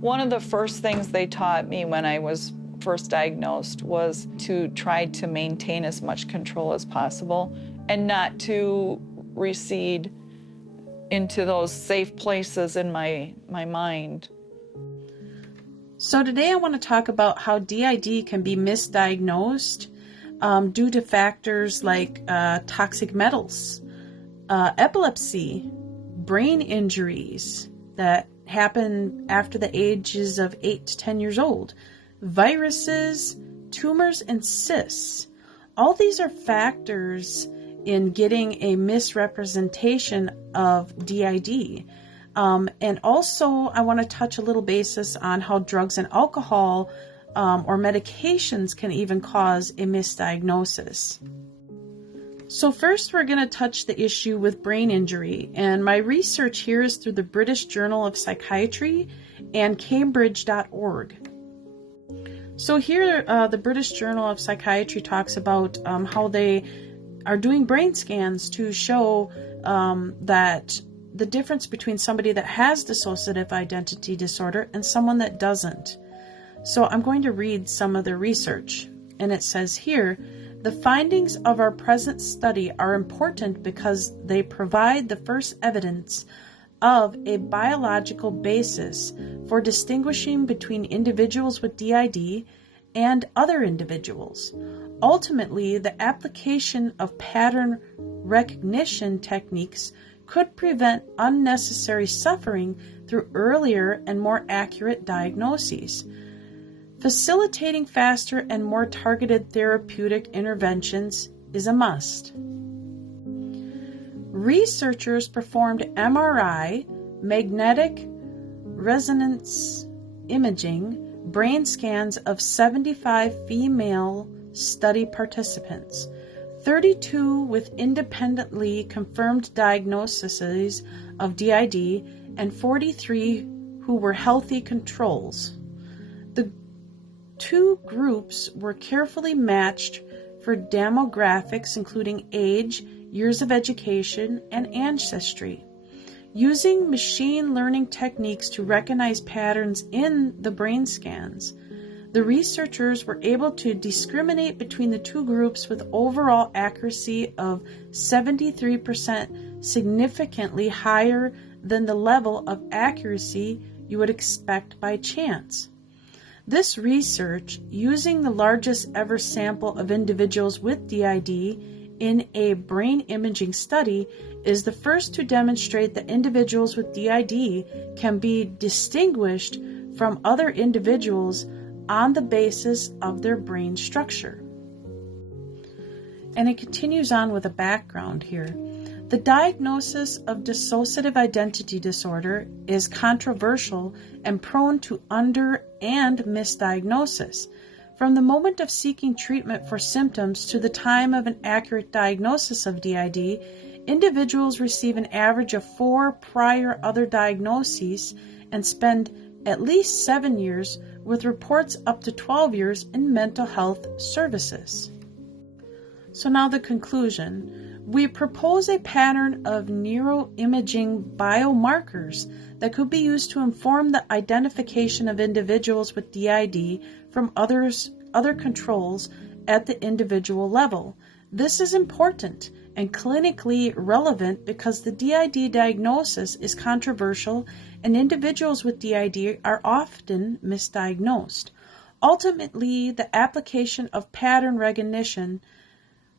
One of the first things they taught me when I was first diagnosed was to try to maintain as much control as possible and not to recede into those safe places in my mind. So today I want to talk about how DID can be misdiagnosed due to factors like toxic metals, epilepsy, brain injuries that happen after the ages of 8 to 10 years old, viruses, tumors, and cysts. All these are factors in getting a misrepresentation of DID. And also, I want to touch a little basis on how drugs and alcohol or medications can even cause a misdiagnosis. So first, we're going to touch the issue with brain injury. And my research here is through the British Journal of Psychiatry and Cambridge.org. So here, the British Journal of Psychiatry talks about how they are doing brain scans to show that the difference between somebody that has dissociative identity disorder and someone that doesn't. So I'm going to read some of their research. And it says here, the findings of our present study are important because they provide the first evidence of a biological basis for distinguishing between individuals with DID and other individuals. Ultimately, the application of pattern recognition techniques could prevent unnecessary suffering through earlier and more accurate diagnoses. Facilitating faster and more targeted therapeutic interventions is a must. Researchers performed MRI, magnetic resonance imaging, brain scans of 75 female study participants, 32 with independently confirmed diagnoses of DID, and 43 who were healthy controls. The two groups were carefully matched for demographics, including age, years of education, and ancestry. Using machine learning techniques to recognize patterns in the brain scans, the researchers were able to discriminate between the two groups with overall accuracy of 73%, significantly higher than the level of accuracy you would expect by chance. This research, using the largest ever sample of individuals with DID in a brain imaging study, is the first to demonstrate that individuals with DID can be distinguished from other individuals on the basis of their brain structure. And it continues on with a background here. The diagnosis of dissociative identity disorder is controversial and prone to under- and misdiagnosis. From the moment of seeking treatment for symptoms to the time of an accurate diagnosis of DID, individuals receive an average of 4 prior other diagnoses and spend at least 7 years, with reports up to 12 years in mental health services. So now the conclusion. We propose a pattern of neuroimaging biomarkers that could be used to inform the identification of individuals with DID from other controls at the individual level. This is important and clinically relevant because the DID diagnosis is controversial and individuals with DID are often misdiagnosed. Ultimately, the application of pattern recognition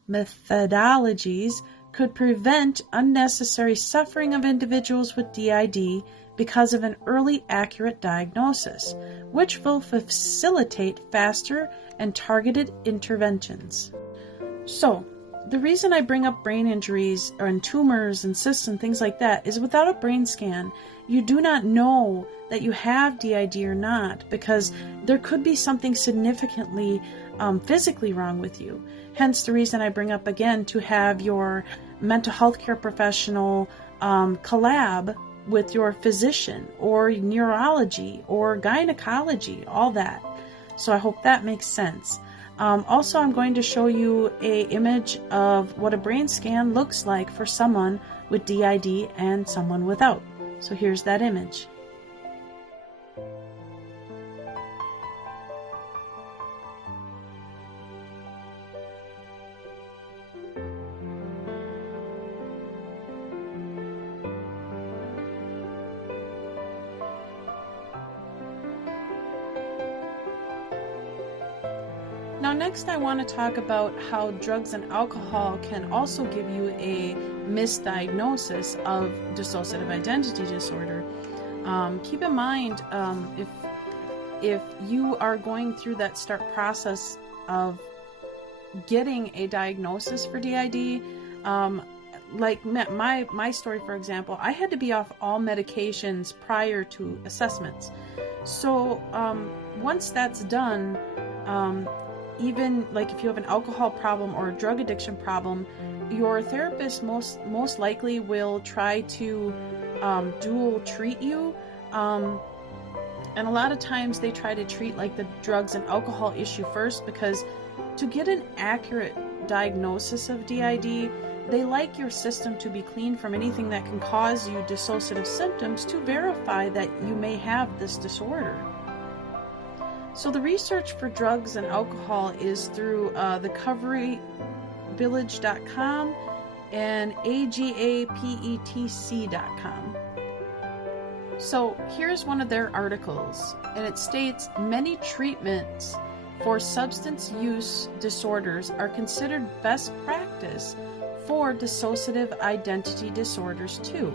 methodologies could prevent unnecessary suffering of individuals with DID because of an early accurate diagnosis, which will facilitate faster and targeted interventions. So, the reason I bring up brain injuries and tumors and cysts and things like that is without a brain scan, you do not know that you have DID or not, because there could be something significantly physically wrong with you. Hence the reason I bring up again to have your mental health care professional collab with your physician or neurology or gynecology, all that. So I hope that makes sense. Also, I'm going to show you an image of what a brain scan looks like for someone with DID and someone without. So here's that image. Now, next I want to talk about how drugs and alcohol can also give you a misdiagnosis of dissociative identity disorder. Keep in mind, if you are going through that start process of getting a diagnosis for DID, like my story, for example, I had to be off all medications prior to assessments. So once that's done, even like if you have an alcohol problem or a drug addiction problem, your therapist most likely will try to dual treat you. And a lot of times they try to treat like the drugs and alcohol issue first, because to get an accurate diagnosis of DID, they like your system to be clean from anything that can cause you dissociative symptoms to verify that you may have this disorder. So the research for drugs and alcohol is through thecoveryvillage.com and agapetc.com. So here's one of their articles, and it states many treatments for substance use disorders are considered best practice for dissociative identity disorders too.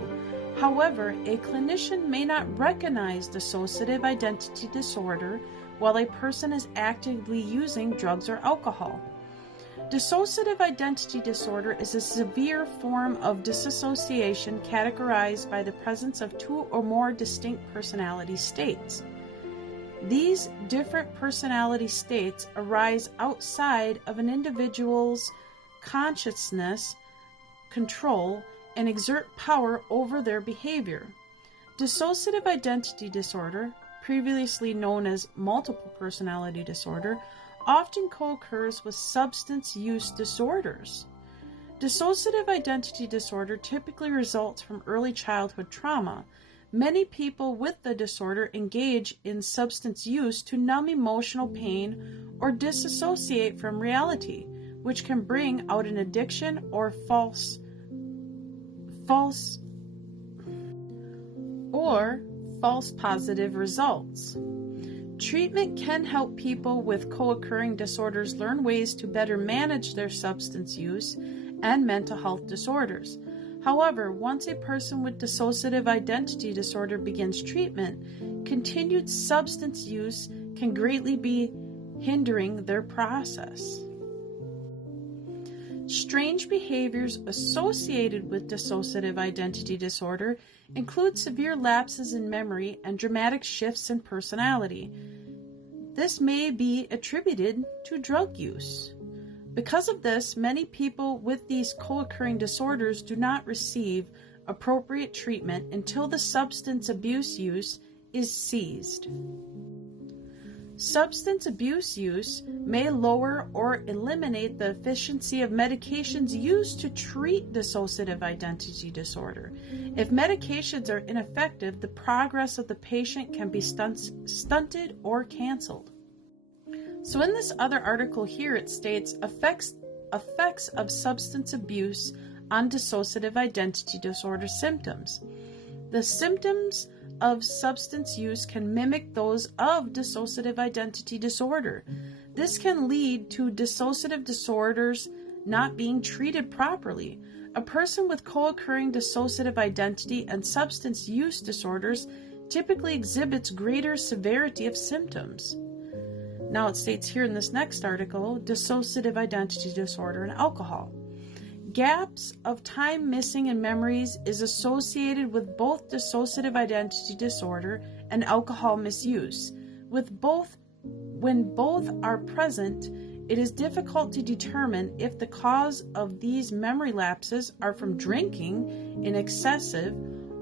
However, a clinician may not recognize dissociative identity disorder while a person is actively using drugs or alcohol. Dissociative identity disorder is a severe form of disassociation categorized by the presence of two or more distinct personality states. These different personality states arise outside of an individual's consciousness, control, and exert power over their behavior. Dissociative identity disorder, previously known as multiple personality disorder, often co-occurs with substance use disorders. Dissociative identity disorder typically results from early childhood trauma. Many people with the disorder engage in substance use to numb emotional pain or disassociate from reality, which can bring out an addiction or false positive results. Treatment can help people with co-occurring disorders learn ways to better manage their substance use and mental health disorders. However, once a person with dissociative identity disorder begins treatment, continued substance use can greatly be hindering their process. Strange behaviors associated with dissociative identity disorder include severe lapses in memory and dramatic shifts in personality. This may be attributed to drug use. Because of this, many people with these co-occurring disorders do not receive appropriate treatment until the substance abuse use is ceased. Substance abuse use may lower or eliminate the efficacy of medications used to treat dissociative identity disorder. If medications are ineffective, the progress of the patient can be stunted or canceled. So in this other article here, it states effects of substance abuse on dissociative identity disorder symptoms. The symptoms of substance use can mimic those of dissociative identity disorder. This can lead to dissociative disorders not being treated properly. A person with co-occurring dissociative identity and substance use disorders typically exhibits greater severity of symptoms. Now it states here in this next article, dissociative identity disorder and alcohol. Gaps of time missing in memories is associated with both dissociative identity disorder and alcohol misuse. When both are present, it is difficult to determine if the cause of these memory lapses are from drinking in excessive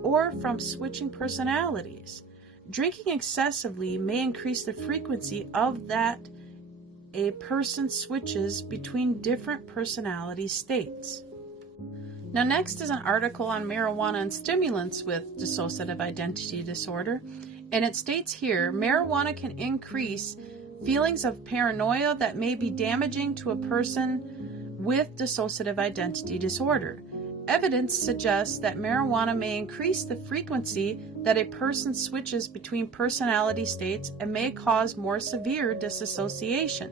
or from switching personalities. Drinking excessively may increase the frequency of that a person switches between different personality states. Now next is an article on marijuana and stimulants with dissociative identity disorder, and it states here, marijuana can increase feelings of paranoia that may be damaging to a person with dissociative identity disorder. Evidence suggests that marijuana may increase the frequency that a person switches between personality states and may cause more severe disassociation.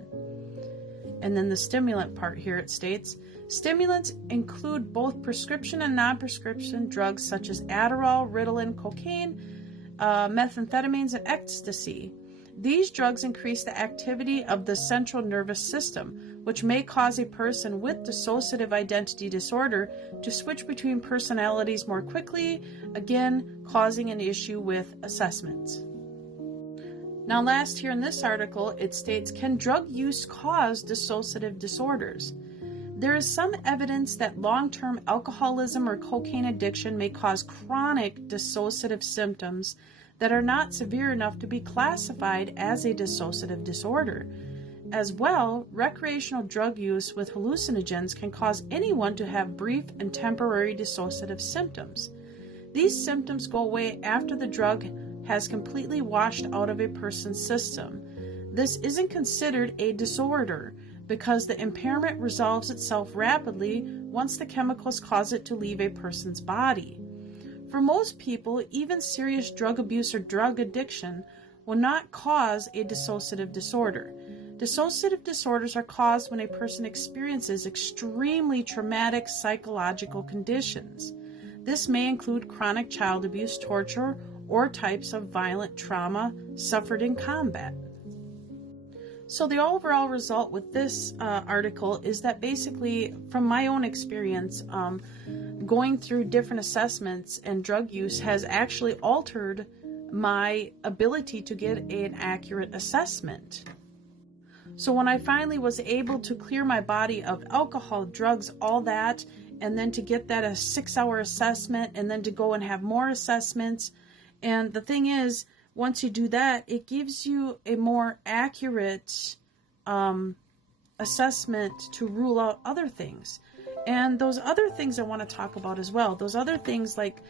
And then the stimulant part here, it states, stimulants include both prescription and non-prescription drugs such as Adderall, Ritalin, cocaine, methamphetamines, and ecstasy. These drugs increase the activity of the central nervous system, which may cause a person with dissociative identity disorder to switch between personalities more quickly, again, causing an issue with assessments. Now, last here in this article, it states, can drug use cause dissociative disorders? There is some evidence that long-term alcoholism or cocaine addiction may cause chronic dissociative symptoms that are not severe enough to be classified as a dissociative disorder. As well, recreational drug use with hallucinogens can cause anyone to have brief and temporary dissociative symptoms. These symptoms go away after the drug has completely washed out of a person's system. This isn't considered a disorder because the impairment resolves itself rapidly once the chemicals cause it to leave a person's body. For most people, even serious drug abuse or drug addiction will not cause a dissociative disorder. Dissociative disorders are caused when a person experiences extremely traumatic psychological conditions. This may include chronic child abuse, torture, or types of violent trauma suffered in combat. So the overall result with this article is that basically, from my own experience, going through different assessments and drug use has actually altered my ability to get an accurate assessment. So when I finally was able to clear my body of alcohol, drugs, all that, and then to get that a 6-hour assessment, and then to go and have more assessments, and the thing is, once you do that, it gives you a more accurate assessment to rule out other things. And those other things I want to talk about as well. Those other things like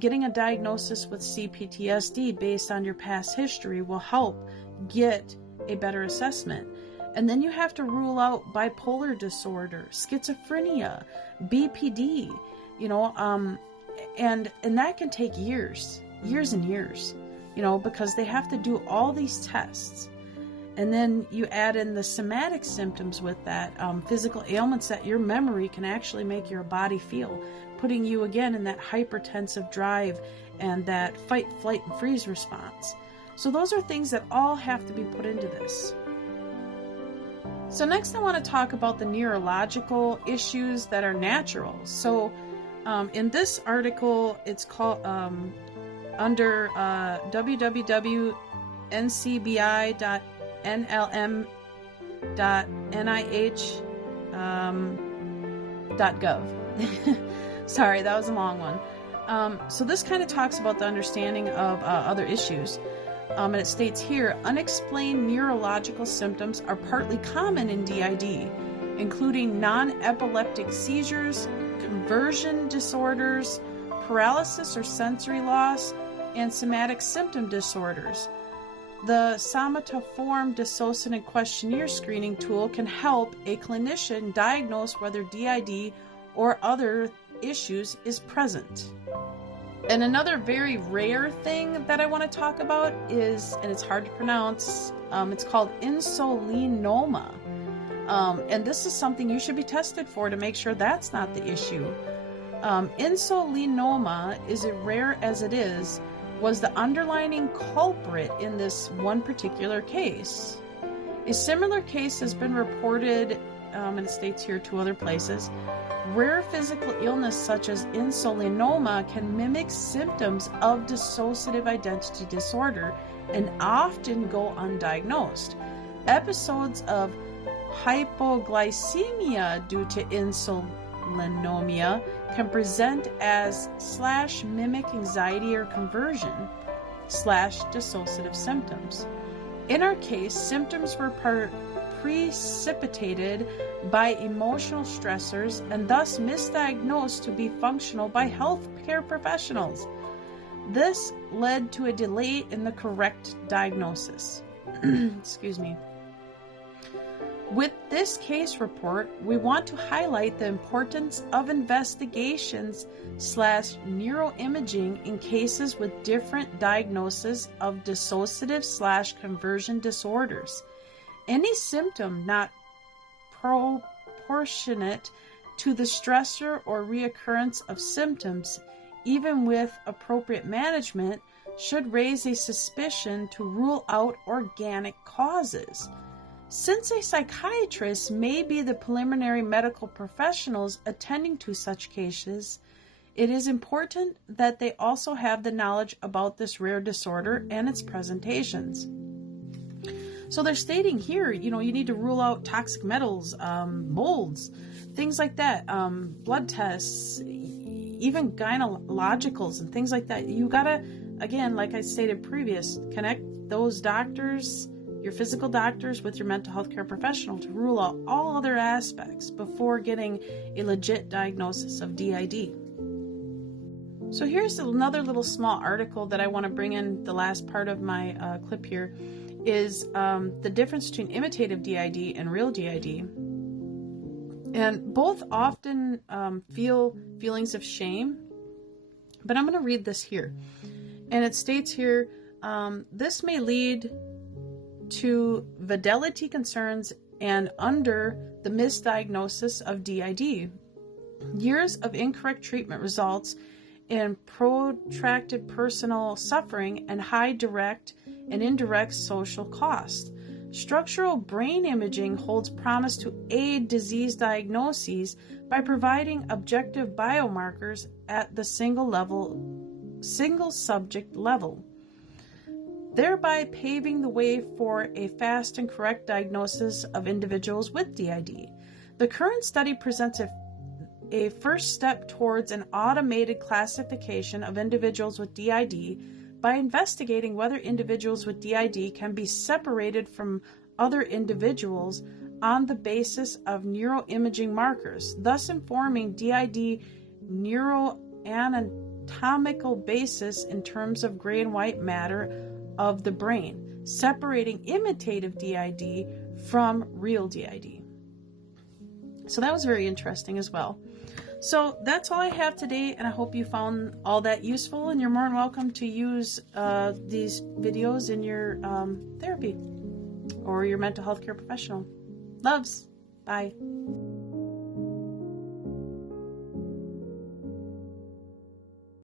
getting a diagnosis with CPTSD based on your past history will help get a better assessment. And then you have to rule out bipolar disorder, schizophrenia, BPD, and that can take years and years, because they have to do all these tests. And then you add in the somatic symptoms with that, physical ailments that your memory can actually make your body feel, putting you again in that hypertensive drive and that fight, flight, and freeze response. So those are things that all have to be put into this. So next I want to talk about the neurological issues that are natural. So in this article, it's called under www.ncbi.nlm.nih.gov. Sorry, that was a long one. So this kind of talks about the understanding of other issues. And it states here, unexplained neurological symptoms are partly common in DID, including non-epileptic seizures, conversion disorders, paralysis or sensory loss, and somatic symptom disorders. The Somatoform Dissonance Questionnaire screening tool can help a clinician diagnose whether DID or other issues is present. And another very rare thing that I want to talk about is, and it's hard to pronounce, it's called insulinoma. And this is something you should be tested for to make sure that's not the issue. Insulinoma, as rare as it is, was the underlying culprit in this one particular case. A similar case has been reported, and it states here 2 other places. Rare physical illness such as insulinoma can mimic symptoms of dissociative identity disorder and often go undiagnosed. Episodes of hypoglycemia due to insulinomia can present as /mimic anxiety or conversion /dissociative symptoms. In our case, symptoms were precipitated by emotional stressors and thus misdiagnosed to be functional by healthcare professionals. This led to a delay in the correct diagnosis. Excuse me. With this case report, we want to highlight the importance of investigations /neuroimaging in cases with different diagnoses of dissociative /conversion disorders. Any symptom not proportionate to the stressor or reoccurrence of symptoms, even with appropriate management, should raise a suspicion to rule out organic causes. Since a psychiatrist may be the preliminary medical professionals attending to such cases, it is important that they also have the knowledge about this rare disorder and its presentations. So they're stating here, you need to rule out toxic metals, molds, things like that, blood tests, even gynecologicals and things like that. You gotta, again, like I stated previous, connect those doctors, your physical doctors, with your mental health care professional to rule out all other aspects before getting a legit diagnosis of DID. So here's another little small article that I want to bring in the last part of my clip here, is the difference between imitative DID and real DID. And both often feel feelings of shame, but I'm going to read this here. And it states here, this may lead to fidelity concerns and under the misdiagnosis of DID. Years of incorrect treatment results in protracted personal suffering and high direct and indirect social cost. Structural brain imaging holds promise to aid disease diagnoses by providing objective biomarkers at the single subject level, thereby paving the way for a fast and correct diagnosis of individuals with DID. The current study presents a first step towards an automated classification of individuals with DID by investigating whether individuals with DID can be separated from other individuals on the basis of neuroimaging markers, thus informing DID neuroanatomical basis in terms of gray and white matter of the brain, separating imitative DID from real DID. So that was very interesting as well. So that's all I have today, and I hope you found all that useful, and you're more than welcome to use these videos in your therapy or your mental health care professional. Loves. Bye.